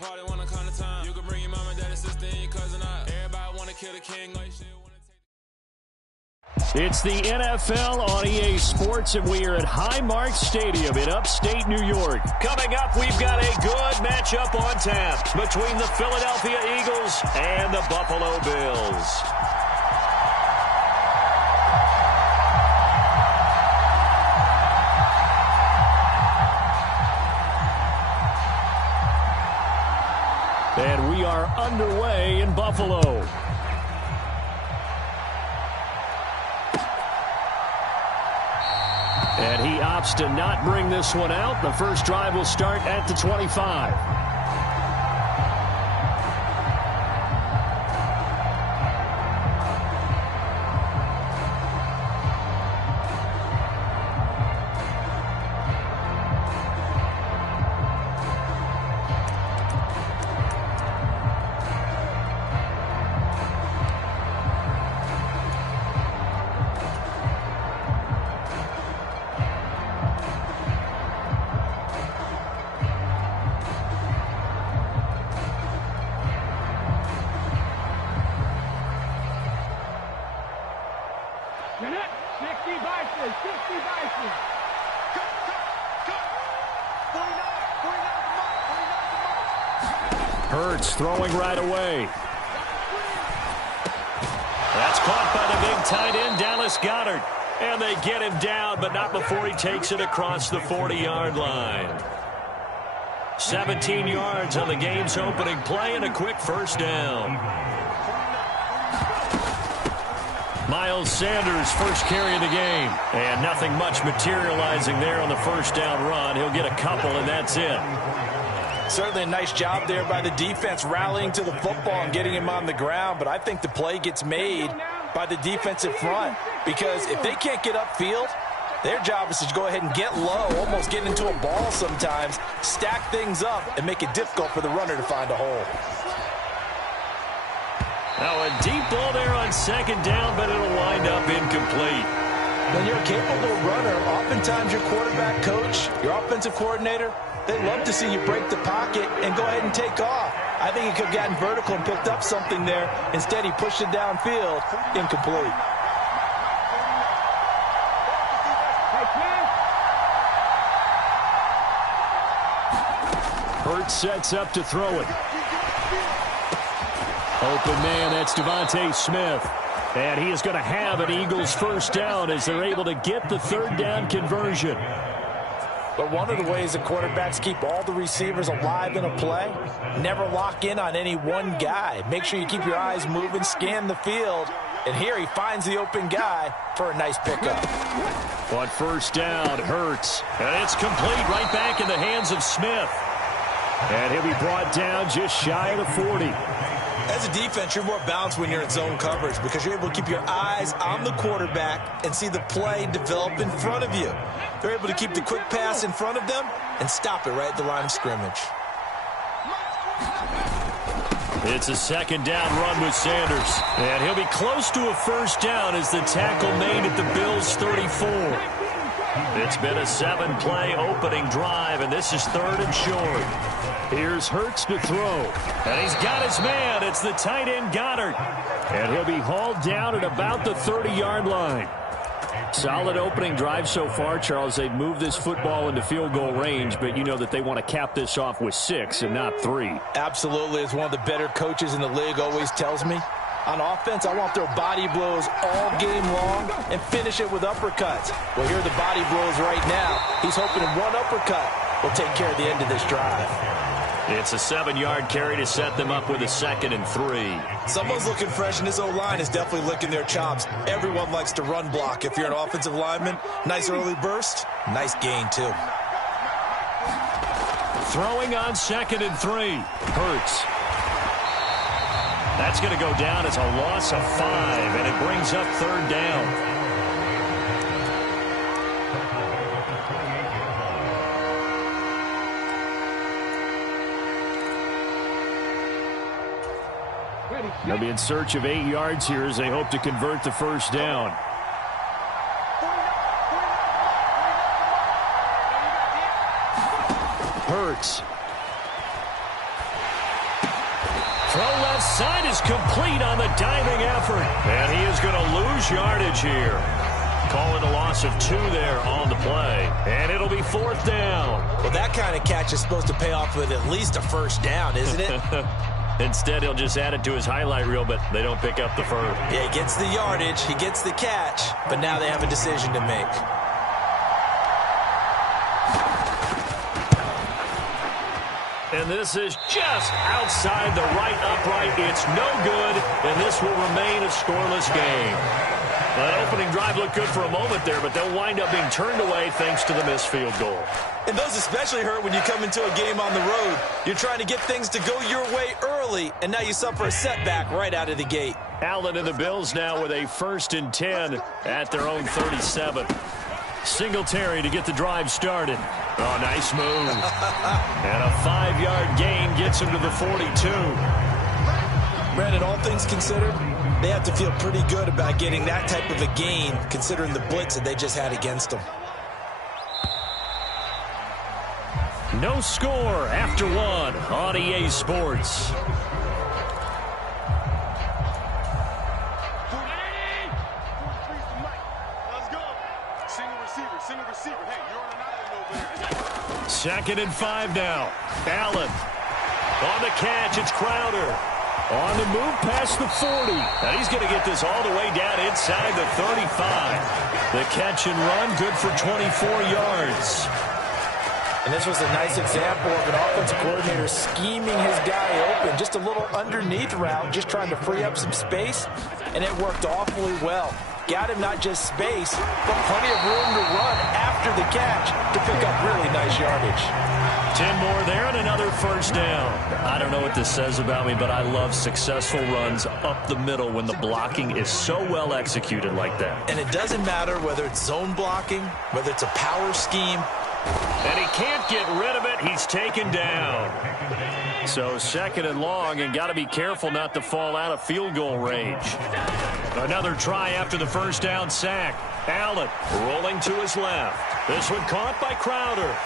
party one kind of time. You can bring your mom and dad and sister and your cousin out. Everybody want to kill the king like shit. It's the NFL on EA Sports, and we are at Highmark Stadium in upstate New York. Coming up, we've got a good matchup on tap between the Philadelphia Eagles and the Buffalo Bills. And we are underway in Buffalo. And he opts to not bring this one out. The first drive will start at the 25. Hurts throwing right away. That's caught by the big tight end, Dallas Goedert. And they get him down, but not before he takes it across the 40-yard line. 17 yards on the game's opening play and a quick first down. Miles Sanders, first carry of the game. And nothing much materializing there on the first down run. He'll get a couple, and that's it. Certainly a nice job there by the defense rallying to the football and getting him on the ground. But I think the play gets made by the defensive front, because if they can't get upfield, their job is to go ahead and get low, almost get into a ball sometimes, stack things up, and make it difficult for the runner to find a hole. Now a deep ball there on second down, but it'll wind up incomplete. When you're a capable runner, oftentimes your quarterback coach, your offensive coordinator, they love to see you break the pocket and go ahead and take off. I think he could have gotten vertical and picked up something there. Instead, he pushed it downfield, incomplete. Hurts sets up to throw it. Open man, that's Devontae Smith. And he is going to have an Eagles first down as they're able to get the third down conversion. But one of the ways the quarterbacks keep all the receivers alive in a play, never lock in on any one guy. Make sure you keep your eyes moving, scan the field. And here he finds the open guy for a nice pickup. On first down, Hurts. And it's complete right back in the hands of Smith. And he'll be brought down just shy of the 40. As a defense, you're more balanced when you're in zone coverage because you're able to keep your eyes on the quarterback and see the play develop in front of you. They're able to keep the quick pass in front of them and stop it right at the line of scrimmage. It's a second down run with Sanders. And he'll be close to a first down as the tackle made at the Bills' 34. It's been a 7-play opening drive, and this is third and short. Here's Hurts to throw. And he's got his man. It's the tight end Goedert. And he'll be hauled down at about the 30-yard line. Solid opening drive so far, Charles. They've moved this football into field goal range, but you know that they want to cap this off with 6 and not 3. Absolutely. As one of the better coaches in the league always tells me, on offense, I want their body blows all game long and finish it with uppercuts. Well, here are the body blows right now. He's hoping one uppercut will take care of the end of this drive. It's a 7-yard carry to set them up with a 2nd and 3. Someone's looking fresh, and this O-line is definitely licking their chops. Everyone likes to run block. If you're an offensive lineman, nice early burst, nice gain too. Throwing on 2nd and 3. Hurts. That's going to go down as a loss of 5, and it brings up third down. They'll be in search of 8 yards here as they hope to convert the first down. Hurts. Throw left side is complete on the diving effort. And he is going to lose yardage here. Calling a loss of 2 there on the play. And it'll be 4th down. Well, that kind of catch is supposed to pay off with at least a first down, isn't it? Instead, he'll just add it to his highlight reel, but they don't pick up the first. Yeah, he gets the yardage, he gets the catch, but now they have a decision to make. And this is just outside the right upright. It's no good, and this will remain a scoreless game. That opening drive looked good for a moment there, but they'll wind up being turned away thanks to the missed field goal. And those especially hurt when you come into a game on the road. You're trying to get things to go your way early, and now you suffer a setback right out of the gate. Allen and the Bills now with a 1st and 10 at their own 37. Singletary to get the drive started. Oh, nice move. And a 5-yard gain gets him to the 42. Brandon, all things considered, they have to feel pretty good about getting that type of a gain, considering the blitz that they just had against them. No score after 1 on EA Sports. Second and 5 now. Allen. On the catch, it's Crowder. On the move past the 40. And he's going to get this all the way down inside the 35. The catch and run, good for 24 yards. And this was a nice example of an offensive coordinator scheming his guy open. Just a little underneath route, just trying to free up some space. And it worked awfully well. Got him not just space, but plenty of room to run after the catch to pick up really nice yardage. 10 more there and another first down. I don't know what this says about me, but I love successful runs up the middle when the blocking is so well executed like that. And it doesn't matter whether it's zone blocking, whether it's a power scheme. And he can't get rid of it. He's taken down. So 2nd and long, and got to be careful not to fall out of field goal range. Another try after the first down sack. Allen rolling to his left. This one caught by Crowder.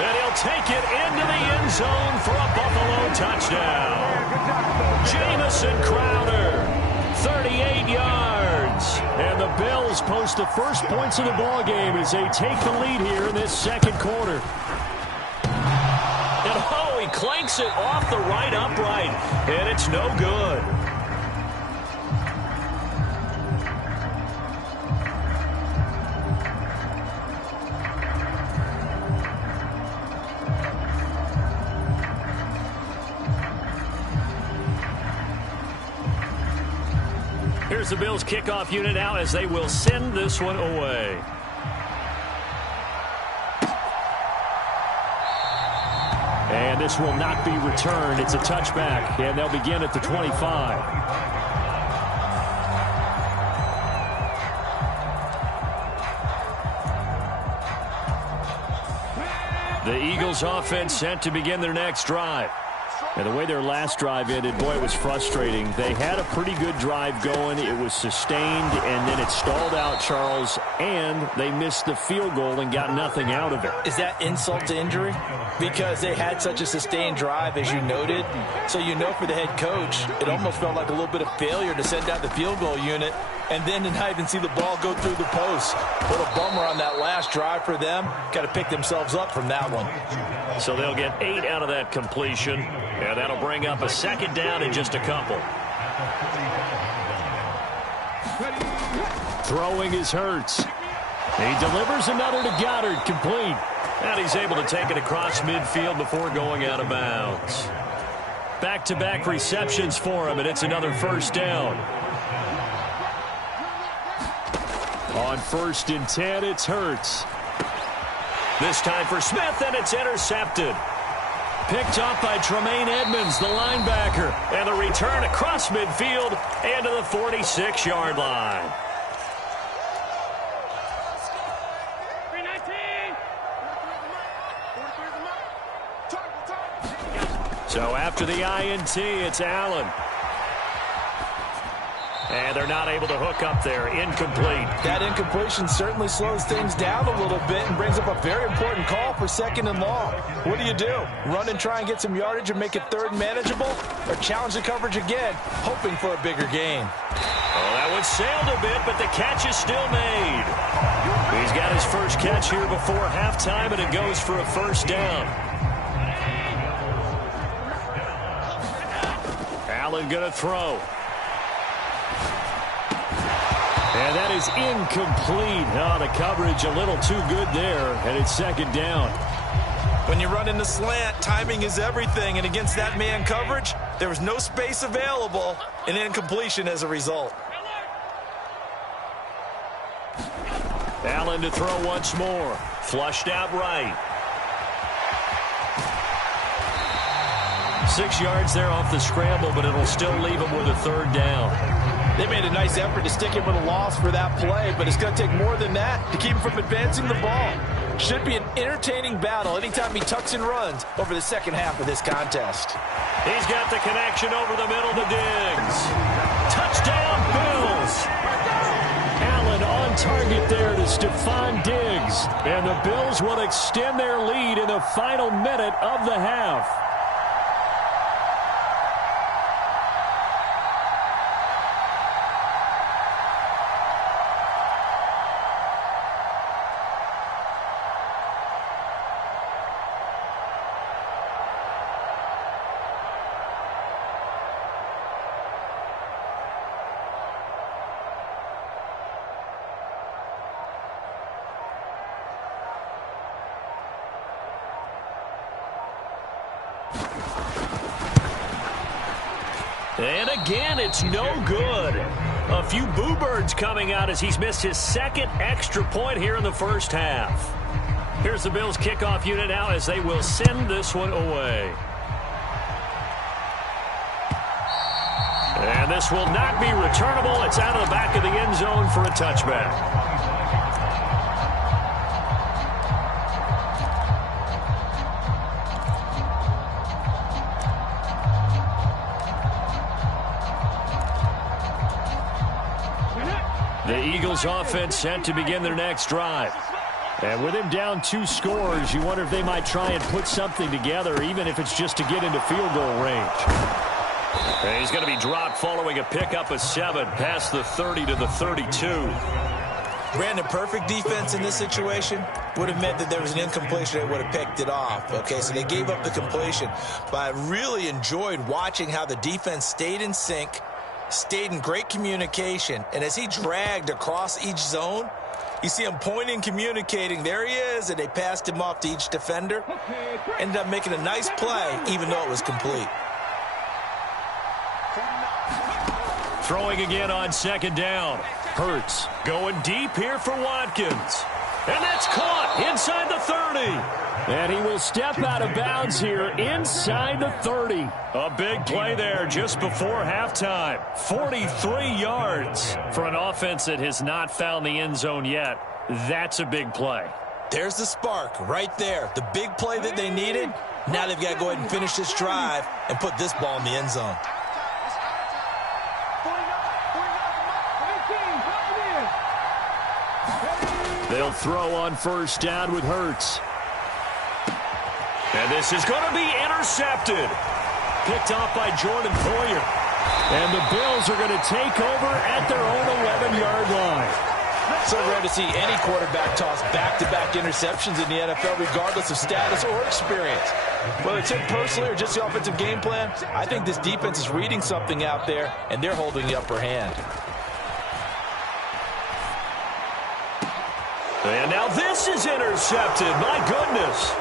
And he'll take it into the end zone for a Buffalo touchdown. Jamison Crowder, 38 yards. And the Bills post the first points of the ballgame as they take the lead here in this 2nd quarter. And oh, he clanks it off the right upright. And it's no good. Here's the Bills kickoff unit out as they will send this one away. And this will not be returned. It's a touchback, and they'll begin at the 25. The Eagles offense set to begin their next drive. And the way their last drive ended, boy, it was frustrating. They had a pretty good drive going. It was sustained, and then it stalled out, Charles, and they missed the field goal and got nothing out of it. Is that insult to injury? Because they had such a sustained drive, as you noted. So you know for the head coach, it almost felt like a little bit of failure to send out the field goal unit and then to not even see the ball go through the post. What a bummer on that last drive for them. Got to pick themselves up from that one. So they'll get 8 out of that completion, and that'll bring up a 2nd down in just a couple. Throwing is Hurts. He delivers another to Goddard, complete. And he's able to take it across midfield before going out of bounds. Back-to-back receptions for him, and it's another first down. On 1st and 10, it's Hurts. This time for Smith, and it's intercepted. Picked up by Tremaine Edmonds, the linebacker. And the return across midfield and to the 46-yard line. So after the INT, it's Allen. And they're not able to hook up there. Incomplete. That incompletion certainly slows things down a little bit and brings up a very important call for 2nd and long. What do? Run and try and get some yardage and make it 3rd manageable? Or challenge the coverage again, hoping for a bigger gain? Oh, that one sailed a bit, but the catch is still made. He's got his first catch here before halftime, and it goes for a 1st down. Allen going to throw. And that is incomplete. Oh, the coverage a little too good there, and it's 2nd down. When you run in the slant, timing is everything, and against that man coverage, there was no space available, and incompletion as a result. Allen to throw once more. Flushed out right. 6 yards there off the scramble, but it'll still leave him with a 3rd down. They made a nice effort to stick him with a loss for that play, but it's going to take more than that to keep him from advancing the ball. Should be an entertaining battle anytime he tucks and runs over the second half of this contest. He's got the connection over the middle to Diggs. Touchdown, Bills! Allen on target there to Stephon Diggs. And the Bills will extend their lead in the final minute of the half. And again, it's no good. A few boo birds coming out as he's missed his 2nd extra point here in the first half. Here's the Bills kickoff unit now as they will send this one away. And this will not be returnable. It's out of the back of the end zone for a touchback. The Eagles offense set to begin their next drive. And with him down 2 scores, you wonder if they might try and put something together, even if it's just to get into field goal range. And he's going to be dropped following a pickup of 7 past the 30 to the 32. Brandon, perfect defense in this situation would have meant that there was an incompletion that would have picked it off. Okay, so they gave up the completion. But I really enjoyed watching how the defense stayed in sync, stayed in great communication, and as he dragged across each zone, you see him pointing, communicating. There he is, and they passed him off to each defender. Ended up making a nice play, even though it was complete. Throwing again on 2nd down. Hurts going deep here for Watkins. And that's caught inside the 30. And he will step out of bounds here inside the 30. A big play there just before halftime. 43 yards for an offense that has not found the end zone yet. That's a big play. There's the spark right there. The big play that they needed. Now they've got to go ahead and finish this drive and put this ball in the end zone. They'll throw on 1st down with Hurts. And this is going to be intercepted. Picked off by Jordan Poyer. And the Bills are going to take over at their own 11-yard line. So rare to see any quarterback toss back-to-back interceptions in the NFL, regardless of status or experience. Whether it's him personally or just the offensive game plan, I think this defense is reading something out there, and they're holding the upper hand. And now this is intercepted. My goodness.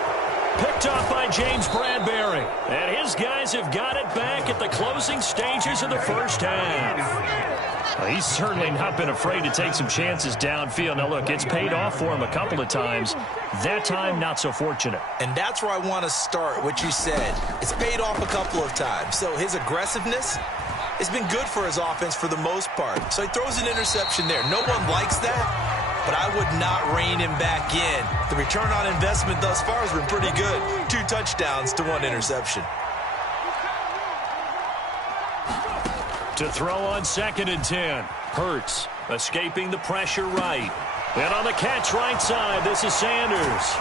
Picked off by James Bradbury. And his guys have got it back at the closing stages of the first half. Well, he's certainly not been afraid to take some chances downfield. Now, look, it's paid off for him a couple of times. That time, not so fortunate. And that's where I want to start, what you said. It's paid off a couple of times. So his aggressiveness has been good for his offense for the most part. So he throws an interception there. No one likes that. But I would not rein him back in. The return on investment thus far has been pretty good. 2 touchdowns to 1 interception. To throw on 2nd and 10. Hurts escaping the pressure right. And on the catch right side, this is Sanders.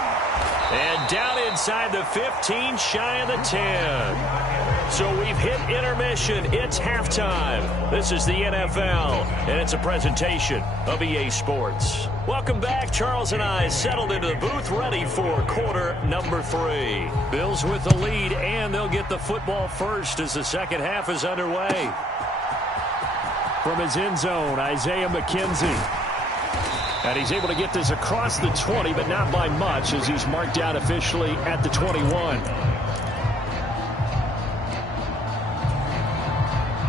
And down inside the 15, shy of the 10. So we've hit intermission. It's halftime. This is the NFL, and it's a presentation of EA Sports. Welcome back. Charles and I settled into the booth, ready for quarter number 3. Bills with the lead, and they'll get the football first as the second half is underway. From his end zone, Isaiah McKenzie. And he's able to get this across the 20, but not by much, as he's marked out officially at the 21.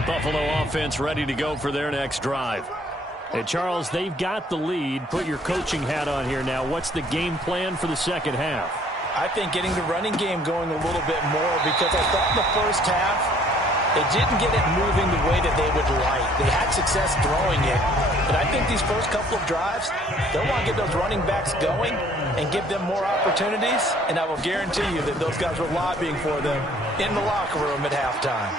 Buffalo offense ready to go for their next drive. Hey, Charles, they've got the lead. Put your coaching hat on here now. What's the game plan for the second half? I think getting the running game going a little bit more, because I thought in the first half, they didn't get it moving the way that they would like. They had success throwing it, but I think these first couple of drives, they'll want to get those running backs going and give them more opportunities, and I will guarantee you that those guys were lobbying for them in the locker room at halftime.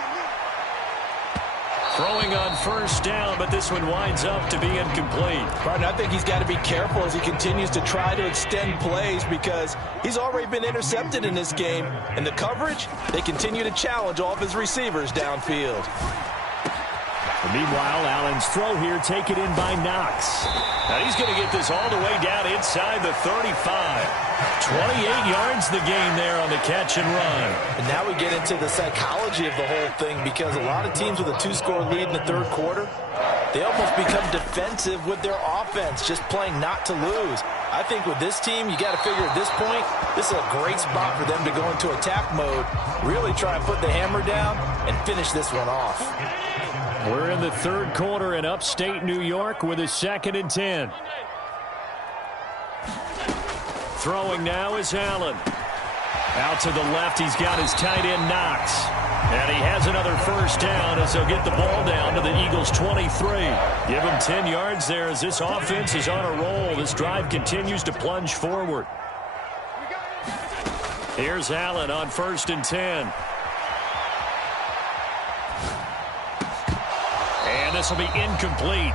Throwing on first down, but this one winds up to be incomplete. Martin, I think he's got to be careful as he continues to try to extend plays, because he's already been intercepted in this game. And the coverage, they continue to challenge all of his receivers downfield. Meanwhile, Allen's throw here taken in by Knox. Now he's going to get this all the way down inside the 35. 28 yards the gain there on the catch and run. And now we get into the psychology of the whole thing, because a lot of teams with a 2-score lead in the third quarter, they almost become defensive with their offense, just playing not to lose. I think with this team, you got to figure at this point, this is a great spot for them to go into attack mode, really try and put the hammer down and finish this one off. We're in the third quarter in upstate New York with a 2nd and 10. Throwing now is Allen. Out to the left, he's got his tight end Knox. And he has another first down as they'll get the ball down to the Eagles' 23. Give him 10 yards there as this offense is on a roll. This drive continues to plunge forward. Here's Allen on 1st and 10. And this will be incomplete.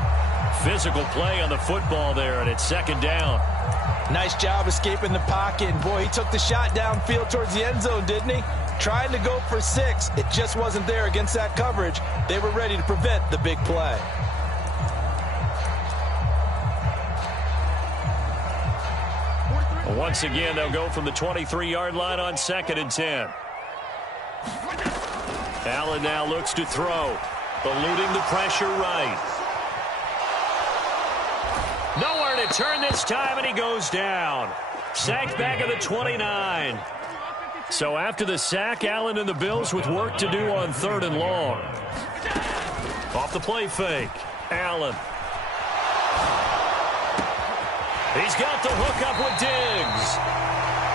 Physical play on the football there, and it's 2nd down. Nice job escaping the pocket. And boy, he took the shot downfield towards the end zone, didn't he? Trying to go for 6. It just wasn't there against that coverage. They were ready to prevent the big play. Once again, they'll go from the 23-yard line on 2nd and 10. Allen now looks to throw. Eluding the pressure right. Nowhere to turn this time, and he goes down. Sacked back at the 29. So after the sack, Allen and the Bills with work to do on 3rd and long. Off the play fake. Allen. He's got the hook up with Diggs.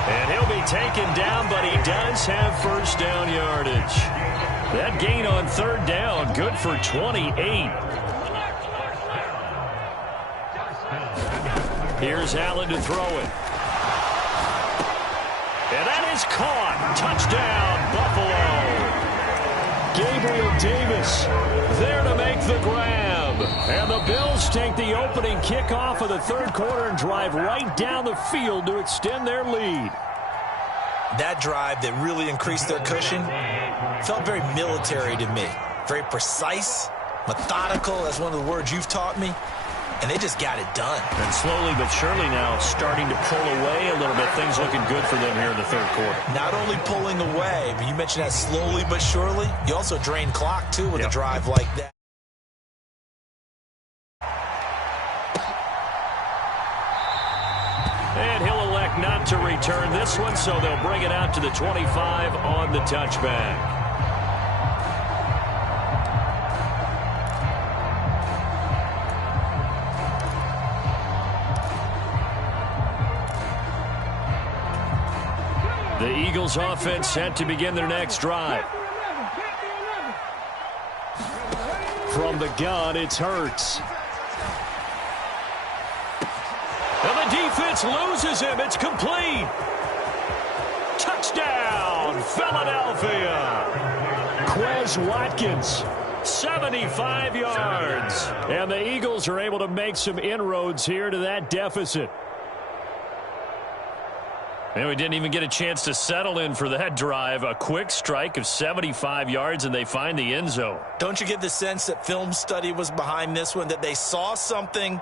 And he'll be taken down, but he does have first down yardage. That gain on 3rd down, good for 28. Here's Allen to throw it. And that is caught. Touchdown, Buffalo. Gabriel Davis there to make the grab. And the Bills take the opening kickoff of the third quarter and drive right down the field to extend their lead. That drive that really increased their cushion felt very military to me. Very precise, methodical, that's one of the words you've taught me. And they just got it done. And slowly but surely now starting to pull away a little bit. Things looking good for them here in the third quarter. Not only pulling away, but you mentioned that slowly but surely. You also drain clock, too, with a drive like that. And he'll elect not to return this one, so they'll bring it out to the 25 on the touchback. The Eagles offense set to begin their next drive. From the gun, it's Hurts. And the defense loses him. It's complete. Touchdown, Philadelphia. Quez Watkins 75 yards. And the Eagles are able to make some inroads here to that deficit. And we didn't even get a chance to settle in for that drive. A quick strike of 75 yards, and they find the end zone. Don't you get the sense that film study was behind this one, that they saw something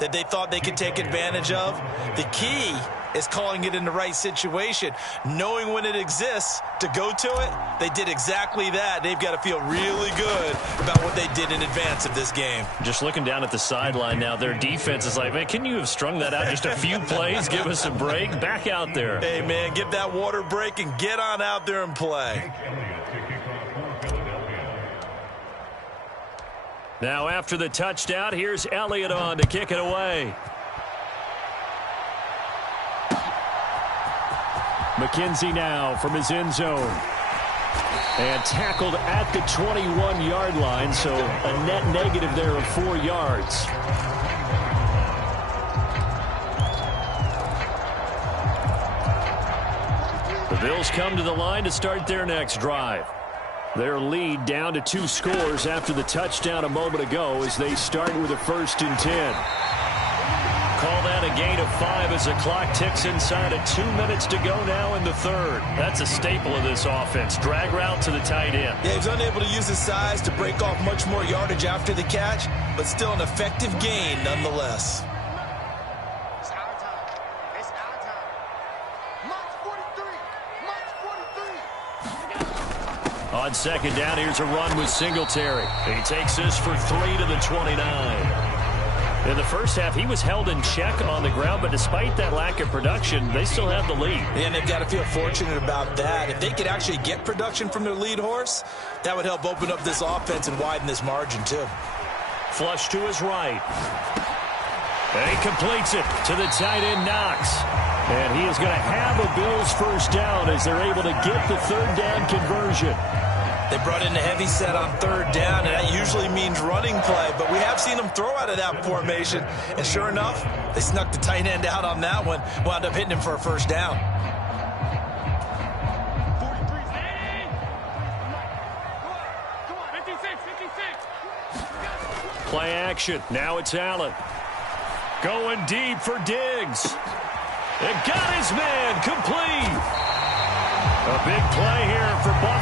that they thought they could take advantage of? The key is calling it in the right situation, knowing when it exists to go to it. They did exactly that. They've got to feel really good about what they did in advance of this game. Just looking down at the sideline now, their defense is like, man, can you have strung that out just a few plays? Give us a break. Back out there. Hey, man, give that water break and get on out there and play. Now after the touchdown, here's Elliott on to kick it away. McKenzie now from his end zone. And tackled at the 21-yard line, so a net negative there of 4 yards. The Bills come to the line to start their next drive. Their lead down to 2 scores after the touchdown a moment ago as they start with a 1st and 10. Call that a gain of 5 as the clock ticks inside of 2 minutes to go now in the third. That's a staple of this offense. Drag route to the tight end. Yeah, he's unable to use his size to break off much more yardage after the catch, but still an effective gain nonetheless. It's our time. It's our time. March 43. March 43. On 2nd down, here's a run with Singletary. He takes this for 3 to the 29. In the first half, he was held in check on the ground, but despite that lack of production, they still have the lead. And they've got to feel fortunate about that. If they could actually get production from their lead horse, that would help open up this offense and widen this margin, too. Flush to his right. And he completes it to the tight end, Knox. And he is going to have a Bills 1st down as they're able to get the 3rd down conversion. They brought in the heavy set on 3rd down, and that usually means running play. But we have seen them throw out of that formation. And sure enough, they snuck the tight end out on that one. Wound up hitting him for a 1st down. 43's ready. Come on, 56. Play action. Now it's Allen. Going deep for Diggs. It got his man complete. A big play here for Boston.